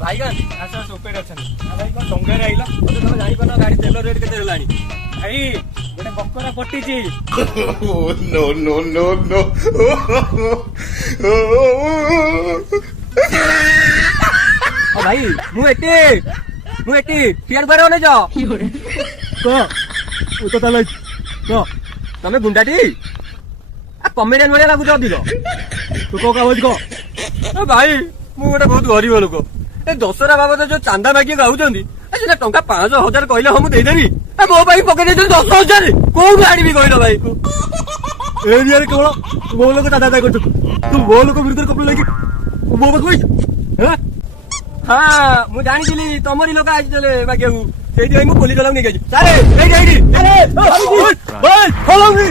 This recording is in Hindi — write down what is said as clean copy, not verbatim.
भाई का आस आस उपेट अच्छा भाई कौन टंगारे आइला तुम जान गाड़ी तेल रेट केते हेलानी भाई गोटे बकरा पट्टी no no no no भाई मुझे फिर बारे होने जाओ तो ताले तो तमे गुंडाटी आ कॉमेडियन वाला लागु जाओ दिलो तू को का को ए भाई मु गोटे बहुत गरीब लोक ए दशहरा बाबद जो चांदा मागी गाउचंदी ए टंका 5,000 कहले हम दे देबी ए मो भाई पकड़े 10,000 कोउ आनिबी कहलो भाई को एरिया रे केवल वो लोग दादा करछ तू वो लोग विरुद्ध कपड़ लेके वो बस कोई हैं हां मु जानि दिली तमरी लोक आज चले बाकी ସେଇଠି ଭାଇ ମୁଁ ପୋଲିସ ବାଲାଙ୍କୁ ନେଇକି ଆସିବି ସାରେ ଏଇଠି ଭାଇ ଫଲୋ ମି